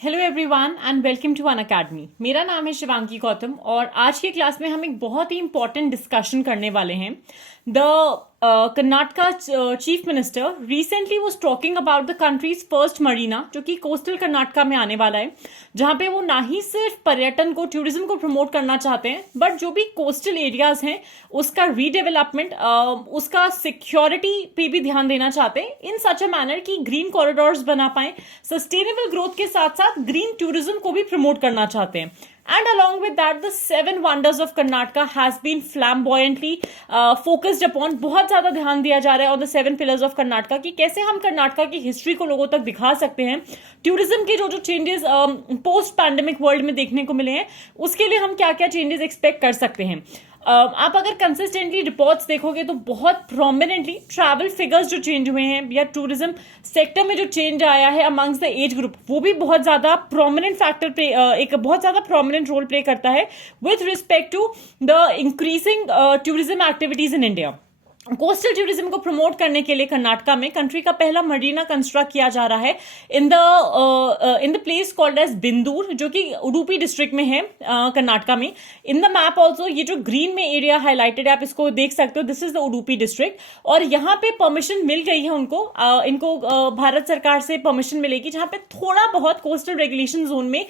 Hello everyone and welcome to Unacademy. मेरा नाम है शिवांगी गौतम और आज की क्लास में हम एक बहुत ही इंपॉर्टेंट डिस्कशन करने वाले हैं। The Karnataka chief minister recently was talking about the countries first Marina, जो कि कोस्टल कर्नाटका में आने वाला है, जहां पे वो ना ही सिर्फ पर्यटन को, टूरिज्म को प्रमोट करना चाहते हैं, बट जो भी कोस्टल एरियाज हैं उसका रीडेवलपमेंट, उसका सिक्योरिटी पे भी ध्यान देना चाहते हैं इन सच अ मैनर कि ग्रीन कॉरिडोर्स बना पाए, सस्टेनेबल ग्रोथ के साथ साथ ग्रीन टूरिज्म को भी प्रमोट करना चाहते हैं। And along with that, the seven wonders of Karnataka has been flamboyantly focused upon. बहुत ज्यादा ध्यान दिया जा रहा है on the seven pillars of Karnataka कि कैसे हम कर्नाटका की हिस्ट्री को लोगों तक दिखा सकते हैं। टूरिज्म के जो जो चेंजेस पोस्ट पैंडेमिक वर्ल्ड में देखने को मिले हैं, उसके लिए हम क्या क्या चेंजेस एक्सपेक्ट कर सकते हैं। आप अगर कंसिस्टेंटली रिपोर्ट्स देखोगे तो बहुत प्रोमिनेंटली ट्रैवल फिगर्स जो चेंज हुए हैं या टूरिज्म सेक्टर में जो चेंज आया है अमंग्स द एज ग्रुप, वो भी बहुत ज्यादा प्रोमिनेंट फैक्टर प्ले, एक बहुत ज्यादा प्रोमिनेंट रोल प्ले करता है with respect to the increasing tourism activities in India. Coastal tourism को प्रमोट करने के लिए कर्नाटका में कंट्री का पहला मरीना कंस्ट्रक्ट किया जा रहा है in the place called as Byndoor, जो कि उडुपी डिस्ट्रिक्ट में है कर्नाटका में। इन द मैप ऑल्सो ये जो ग्रीन में एरिया हाईलाइटेड है, आप इसको देख सकते हो, this is the Udupi district. और यहाँ पे परमिशन मिल गई है उनको, इनको भारत सरकार से परमिशन मिलेगी, जहां पे थोड़ा बहुत कोस्टल रेगुलेशन जोन में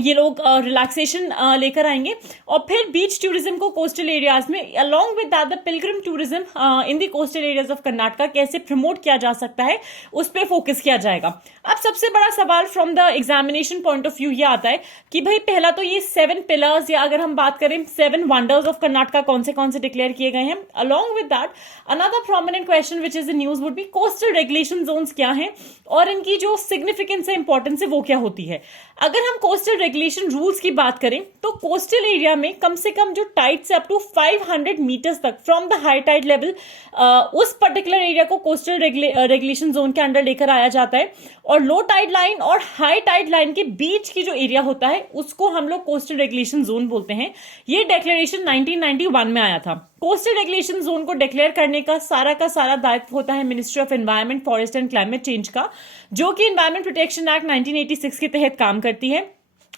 ये लोग रिलैक्सेशन लेकर आएंगे। और फिर बीच टूरिज्म को कोस्टल एरियाज में along with that the Pilgrim tourism in the coastal areas of Karnataka कैसे प्रमोट किया जा सकता है, उस पर फोकस किया जाएगा। अब सबसे बड़ा सवाल from the examination point of view ये आता है कि भाई पहला तो ये सेवन पिलर्स, या अगर हम बात करें सेवन वंडर्स ऑफ कर्नाटका कौन से डिक्लेयर किए गए हैं। Along with that another prominent question which is the news would be coastal regulation zones क्या हैं और इनकी जो सिग्निफिकेंस है, इंपॉर्टेंस है, वो क्या होती है। अगर हम कोस्टल रेगुलेशन रूल्स की बात करें तो कोस्टल एरिया में कम से कम जो टाइड से अप टू 500 मीटर्स तक from the high tide level उस पर्टिकुलर एरिया को कोस्टल रेगुलेशन जोन के अंडर लेकर आया जाता है। और लो टाइड लाइन और हाई टाइड लाइन के बीच की जो एरिया होता है उसको हम लोग कोस्टल रेगुलेशन जोन बोलते हैं। ये डिक्लेरेशन 1991 में आया था। कोस्टल रेगुलेशन जोन को डिक्लेयर करने का सारा दायित्व होता है ministry of environment, forest and climate change का, जो कि एनवायरमेंट प्रोटेक्शन एक्ट 1986 के तहत काम करती है।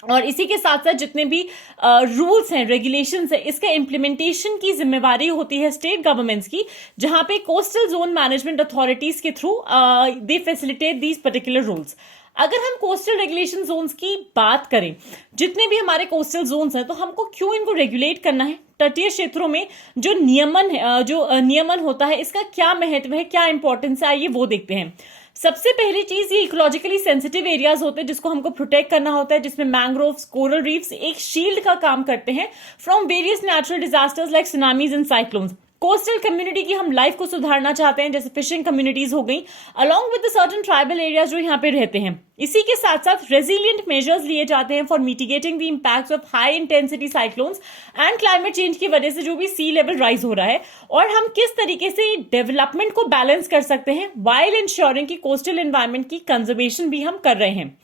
और इसी के साथ साथ जितने भी रूल्स हैं, रेगुलेशंस हैं, इसके इम्प्लीमेंटेशन की जिम्मेवारी होती है स्टेट गवर्नमेंट्स की, जहां पे कोस्टल जोन मैनेजमेंट अथॉरिटीज के through they facilitate these particular rules. अगर हम कोस्टल रेगुलेशन जोन्स की बात करें, जितने भी हमारे कोस्टल जोन्स हैं, तो हमको क्यों इनको रेगुलेट करना है। तटीय क्षेत्रों में जो नियमन होता है, इसका क्या महत्व है, क्या इंपॉर्टेंस है, आइए वो देखते हैं। सबसे पहली चीज, ये इकोलॉजिकली सेंसिटिव एरियाज होते हैं जिसको हमको प्रोटेक्ट करना होता है, जिसमें मैंग्रोव्स, कोरल रीफ्स एक शील्ड का काम करते हैं from various natural disasters like tsunamis and cyclones. Coastal community की हम लाइफ को सुधारना चाहते हैं, जैसे फिशिंग कम्युनिटीज हो गई, along with the certain tribal areas जो यहाँ पे रहते हैं। इसी के साथ साथ रेजिलियंट मेजर्स लिए जाते हैं for mitigating the impacts of high intensity cyclones and climate change की वजह से जो भी सी लेवल राइज हो रहा है, और हम किस तरीके से डेवलपमेंट को बैलेंस कर सकते हैं वाइल इंश्योरिंग की कोस्टल एनवायरमेंट की कंजर्वेशन भी हम कर रहे हैं।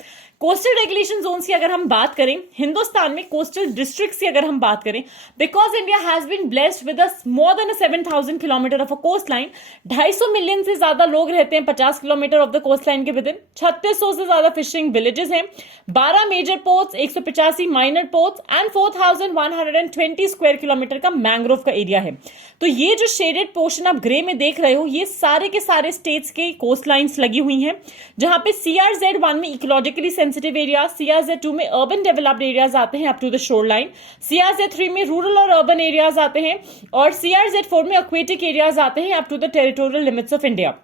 कोस्टल रेगुलेशन जोन्स की अगर हम बात करें, हिंदुस्तान में कोस्टल डिस्ट्रिक्ट्स की अगर हम बात करें, because India has been blessed with more than 7,000 kilometre of a coast line, 250 million से ज्यादा लोग रहते हैं 50 kilometre of the coast line के विद इन, 3600 से ज्यादा फिशिंग विलेजेस हैं, 12 major ports, 185 minor ports and 4,120 square kilometre का मैंग्रोव का एरिया है। तो ये जो शेडेड पोर्शन आप ग्रे में देख रहे हो, ये सारे के सारे स्टेट्स के कोस्ट लाइन्स लगी हुई हैं, जहां पे CRZ1 में इकोलॉजिकली सेंसिटिव एरिया, CRZ2 में अर्बन डेवलप्ड एरियाज आते हैं up to the shore line, CRZ3 में रूरल और अर्बन एरियाज आते हैं, और CRZ4 में एक्वेटिक एरियाज आते हैं up to the territorial limits of India.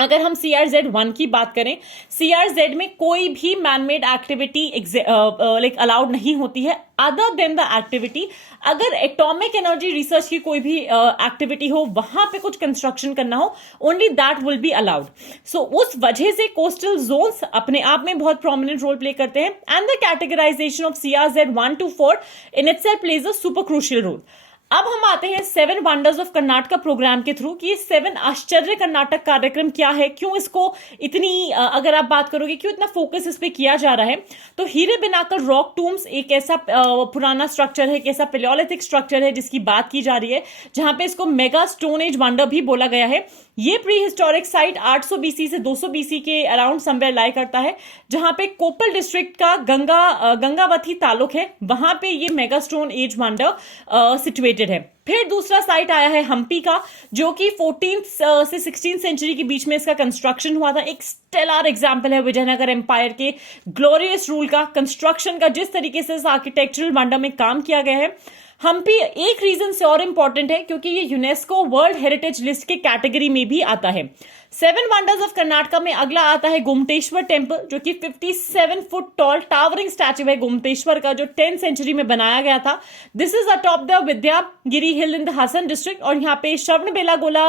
अगर हम CRZ1 की बात करें, CRZ में कोई भी मैनमेड एक्टिविटी लाइक अलाउड नहीं होती है अदर देन द एक्टिविटी, अगर एटॉमिक एनर्जी रिसर्च की कोई भी एक्टिविटी हो, वहां पे कुछ कंस्ट्रक्शन करना हो, only that will be allowed. So उस वजह से कोस्टल जोन्स अपने आप में बहुत प्रोमिनेंट रोल प्ले करते हैं, and the categorisation of CRZ1 to 4 in itself plays a super crucial role. अब हम आते हैं seven wonders of Karnataka programme के थ्रू कि ये सेवन आश्चर्य कर्नाटक कार्यक्रम क्या है, क्यों इसको इतनी अगर आप बात करोगे क्यों इतना फोकस इस पे किया जा रहा है। तो हीरे बिनाकर रॉक टूम्स एक ऐसा पुराना स्ट्रक्चर है, एक ऐसा पेलियोलिथिक स्ट्रक्चर है जिसकी बात की जा रही है, जहां पे इसको मेगा स्टोन एज वंडर भी बोला गया है। ये प्री हिस्टोरिक साइट 800 बीसी से 200 बीसी के अराउंड समवेयर लाई करता है, जहां पे कोप्पल डिस्ट्रिक्ट का गंगावती तालुक है, वहां पे ये mega stone age wonder situated है। फिर दूसरा साइट आया है हम्पी का, जो कि 14th से 16th सेंचुरी के बीच में इसका कंस्ट्रक्शन हुआ था। एक स्टेलर एग्जाम्पल है विजयनगर एम्पायर के ग्लोरियस रूल का, कंस्ट्रक्शन का, जिस तरीके से इस आर्किटेक्चरल वंडर में काम किया गया है। हम्पी एक रीजन से और इंपॉर्टेंट है क्योंकि ये यूनेस्को वर्ल्ड हेरिटेज लिस्ट के कैटेगरी में भी आता है। 7 वंडर्स ऑफ कर्नाटका में अगला आता है गोमटेश्वर टेम्पल, जो कि 57 फुट टॉल टावरिंग स्टैच्यू है गोमटेश्वर का, जो 10th सेंचुरी में बनाया गया था। This is atop the Vidyagiri hill in the Hassan district, और यहाँ पे श्रवणबेलागोला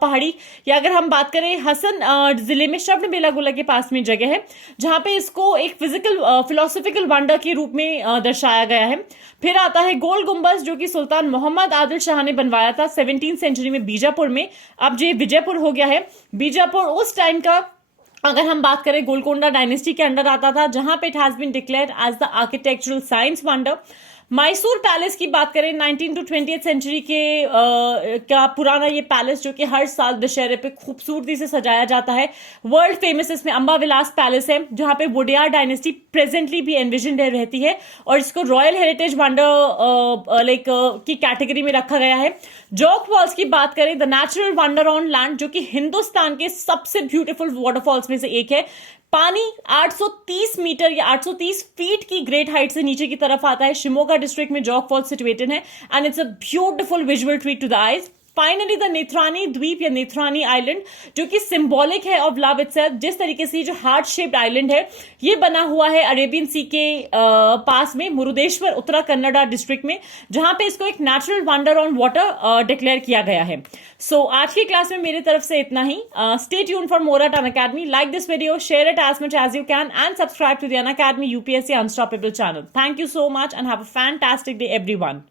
पहाड़ी, या अगर हम बात करें हसन जिले में श्रवणबेलागोला के पास में जगह है, जहां पे इसको एक फिजिकल फिलोसॉफिकल वंडर के रूप में दर्शाया गया है। फिर आता है गोल गुम्बज, जो कि सुल्तान मोहम्मद आदिल शाह ने बनवाया था 17th सेंचुरी में बीजापुर में। अब जो विजयपुर हो गया है, बीजापुर उस टाइम का अगर हम बात करें गोलकोंडा डायनेस्टी के अंडर आता था, जहां पे it has been declared as the architectural science wonder. Mysore palace की बात करें 19th to 20th सेंचुरी के का पुराना ये पैलेस, जो कि हर साल दशहरे पे खूबसूरती से सजाया जाता है। वर्ल्ड फेमस इसमें अंबा विलास पैलेस है, जहां पे वुडियार डायनेस्टी प्रेजेंटली भी एनविजन रहती है, और इसको रॉयल हेरिटेज वंडर की कैटेगरी में रखा गया है। जॉग फॉल्स की बात करें, the natural wonder on land, जो कि हिंदुस्तान के सबसे ब्यूटीफुल वाटरफॉल्स में से एक है। पानी 830 मीटर या 830 फीट की ग्रेट हाइट से नीचे की तरफ आता है। शिमोगा डिस्ट्रिक्ट में जॉग फॉल्स सिचुएटेड है, and it's a beautiful visual treat to the eyes. Finally the Netrani द्वीप या नेथरानी आइलैंड, जो कि सिंबॉलिक है ऑफ लव इटसेल्फ। जिस तरीके से जो हार्ट शेप्ड आइलैंड है, ये बना हुआ है अरेबियन सी के पास में मुरुदेश्वर उत्तरा कन्नड़ा डिस्ट्रिक्ट में, जहां पे इसको एक natural wonder on water declare किया गया है। सो आज की क्लास में मेरी तरफ से इतना ही। Stay tuned for more at Unacademy. Like this video, share it as much as you can, and subscribe to the Unacademy UPSC Unstoppable channel. Thank you so much and have a fantastic day everyone.